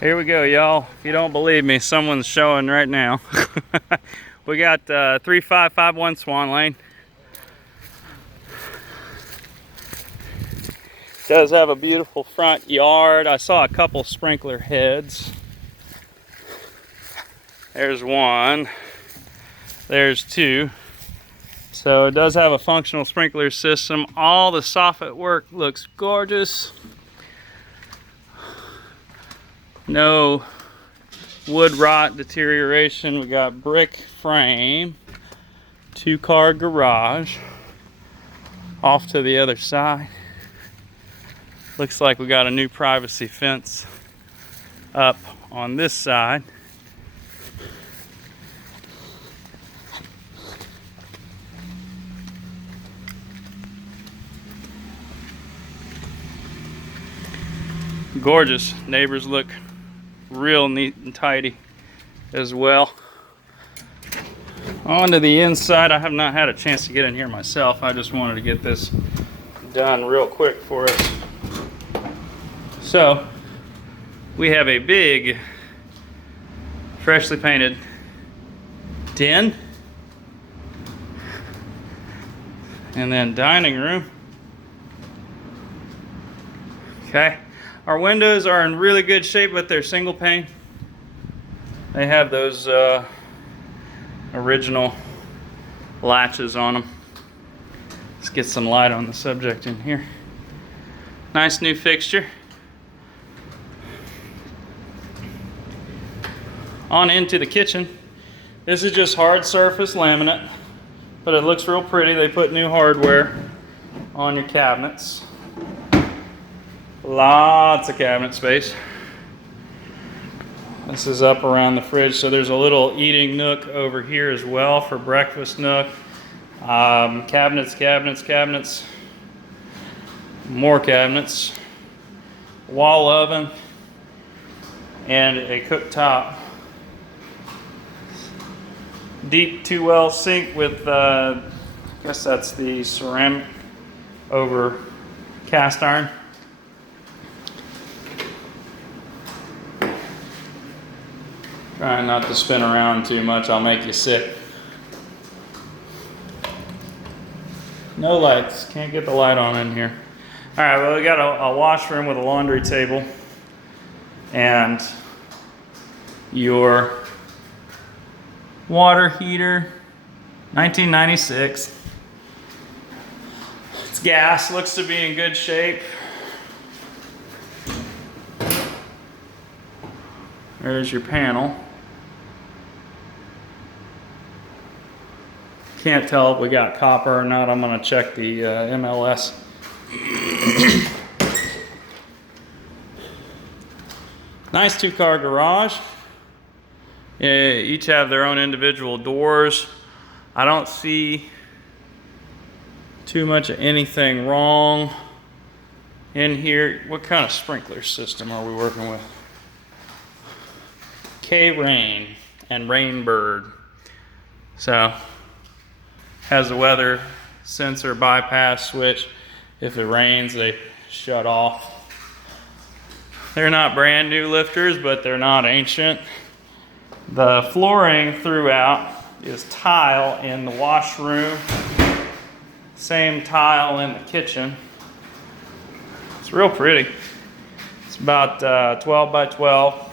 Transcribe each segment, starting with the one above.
Here we go, y'all. If you don't believe me, someone's showing right now. We got 3551 Swan Lane. Does have a beautiful front yard. I saw a couple sprinkler heads. There's one. There's two. So it does have a functional sprinkler system. All the soffit work looks gorgeous. No wood rot deterioration. We got brick frame, 2-car garage. Off to the other side. Looks like we got a new privacy fence up on this side. Gorgeous. Neighbors look real neat and tidy as well. On to the inside. I have not had a chance to get in here myself. I just wanted to get this done real quick for us. So we have a big freshly painted den and then dining room. Okay, our windows are in really good shape, but they're single pane. They have those original latches on them. Let's get some light on the subject in here. Nice new fixture. On into the kitchen. This is just hard surface laminate, but it looks real pretty. They put new hardware on your cabinets. Lots of cabinet space. This is up around the fridge, so there's a little eating nook over here as well for breakfast nook. Cabinets, cabinets, cabinets. More cabinets. Wall oven. And a cooktop. Deep 2-well sink with, I guess that's the ceramic over cast iron. Trying not to spin around too much, I'll make you sick. No lights, can't get the light on in here. All right, well, we got a washroom with a laundry table and your water heater, 1996. It's gas, looks to be in good shape. There's your panel. Can't tell if we got copper or not. I'm gonna check the MLS. Nice 2-car garage. Each have their own individual doors. I don't see too much of anything wrong in here. What kind of sprinkler system are we working with? K-Rain and Rainbird. So, has a weather sensor bypass switch. If it rains, they shut off. They're not brand new lifters, but they're not ancient. The flooring throughout is tile in the washroom. Same tile in the kitchen. It's real pretty. It's about 12 by 12.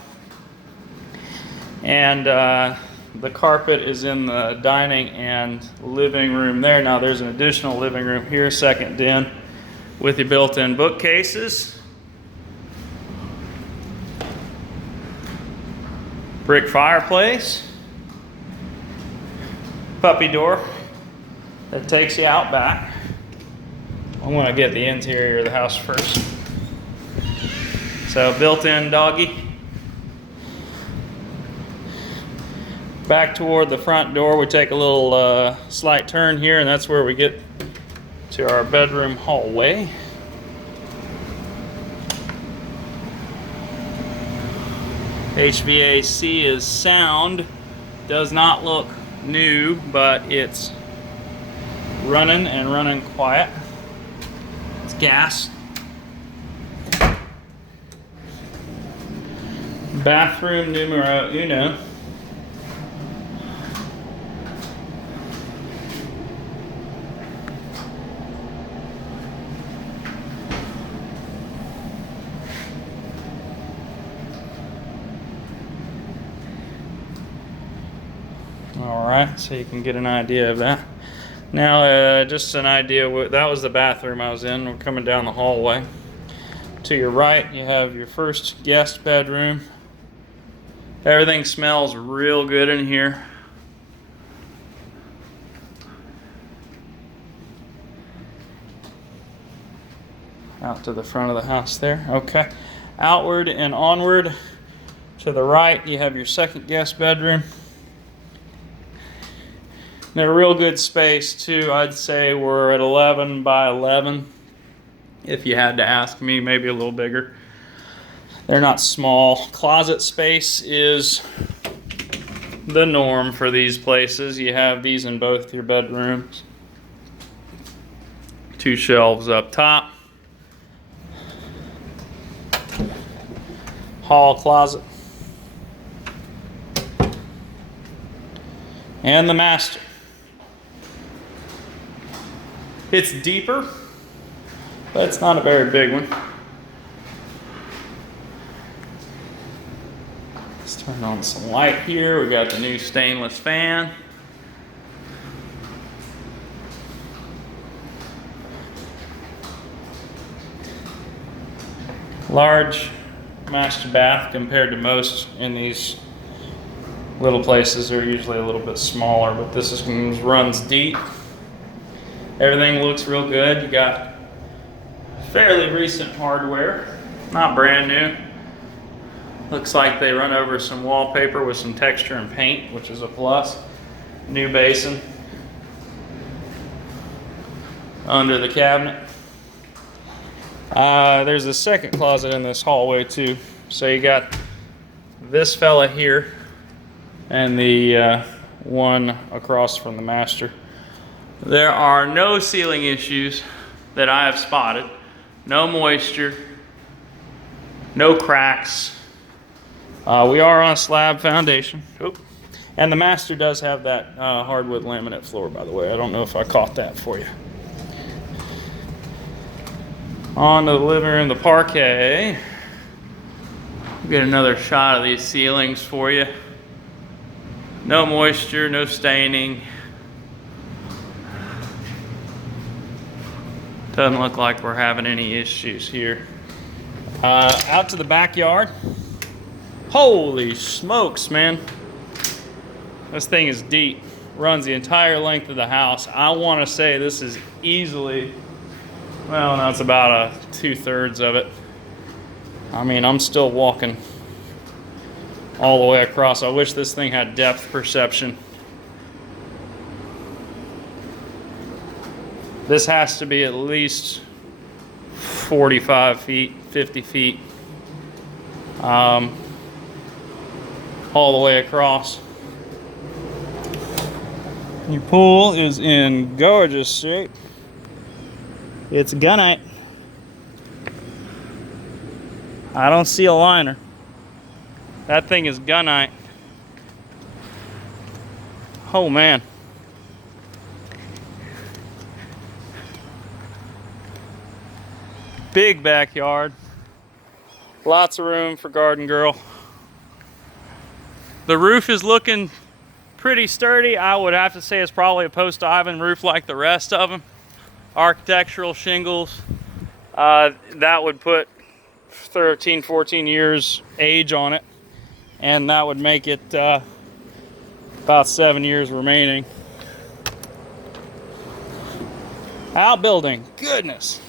And the carpet is in the dining and living room there. Now there's an additional living room here, second den, with your built-in bookcases. Brick fireplace. Puppy door that takes you out back. I'm gonna get the interior of the house first. So built-in doggy. Back toward the front door, we take a little slight turn here, and that's where we get to our bedroom hallway. HVAC is sound. Does not look new, but it's running and running quiet. It's gas. Bathroom numero uno. All right, so you can get an idea of that. Now, just an idea, that was the bathroom I was in. We're coming down the hallway. To your right, you have your first guest bedroom. Everything smells real good in here. Out to the front of the house there. Okay. Outward and onward. To the right, you have your second guest bedroom. They're a real good space too. I'd say we're at 11 by 11. If you had to ask me, maybe a little bigger. They're not small. Closet space is the norm for these places. You have these in both your bedrooms. 2 shelves up top. Hall closet. And the master. It's deeper, but it's not a very big one. Let's turn on some light here. We got the new stainless fan. Large master bath compared to most in these little places. They're usually a little bit smaller, but this runs deep. Everything looks real good. You got fairly recent hardware, not brand new. Looks like they run over some wallpaper with some texture and paint, which is a plus. New basin under the cabinet. There's a second closet in this hallway too. So you got this fella here and the one across from the master. There are no ceiling issues that I have spotted. No moisture, no cracks. We are on a slab foundation. Oop. And the master does have that hardwood laminate floor, by the way. I don't know if I caught that for you. On to the living room, the parquet. Get another shot of these ceilings for you. No moisture, no staining. Doesn't look like we're having any issues here. Out to the backyard. Holy smokes, man. This thing is deep. Runs the entire length of the house. I want to say this is easily, well, no, it's about 2/3 of it. I mean, I'm still walking all the way across. I wish this thing had depth perception. This has to be at least 45 feet, 50 feet, all the way across. Your pool is in gorgeous shape. It's gunite. I don't see a liner. That thing is gunite. Oh man. Big backyard. Lots of room for garden girl. The roof is looking pretty sturdy. I would have to say it's probably a post-Ivan roof like the rest of them. Architectural shingles. That would put 13, 14 years age on it. And that would make it about 7 years remaining. Outbuilding, goodness.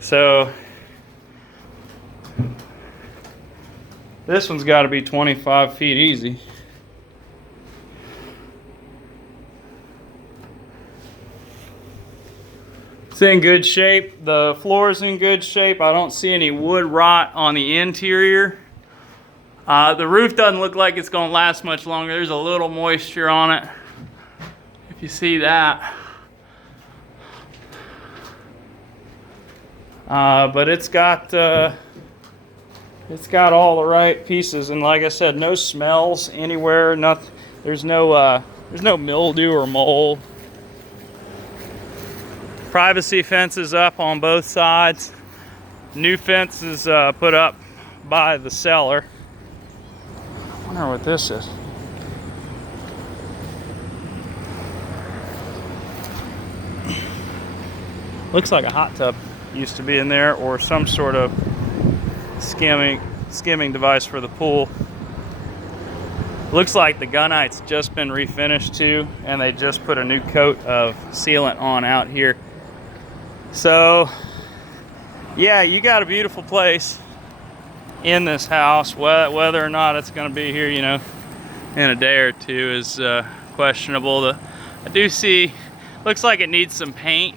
So this one's got to be 25 feet easy. It's in good shape. The floor is in good shape. I don't see any wood rot on the interior. The roof doesn't look like it's going to last much longer. There's a little moisture on it, if you see that. But it's got all the right pieces, and like I said, no smells anywhere. Nothing. There's no mildew or mold. Privacy fences up on both sides. New fence is put up by the seller. I wonder what this is. Looks like a hot tub used to be in there, or some sort of skimming device for the pool. Looks like the gunite's just been refinished too, and they just put a new coat of sealant on out here. So yeah, you got a beautiful place in this house. Whether or not it's going to be here, you know, in a day or two is questionable. I do see, looks like it needs some paint.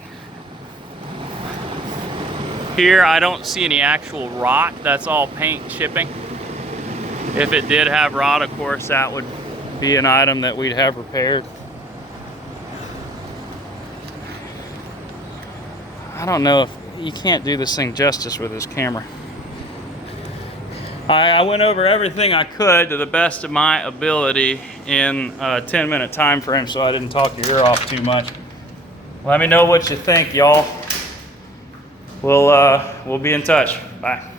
Here I don't see any actual rot. That's all paint chipping. If it did have rot, of course, that would be an item that we'd have repaired. I don't know if you can't do this thing justice with this camera. I went over everything I could to the best of my ability in a 10-minute time frame, so I didn't talk your ear off too much. Let me know what you think, y'all. We'll be in touch. Bye.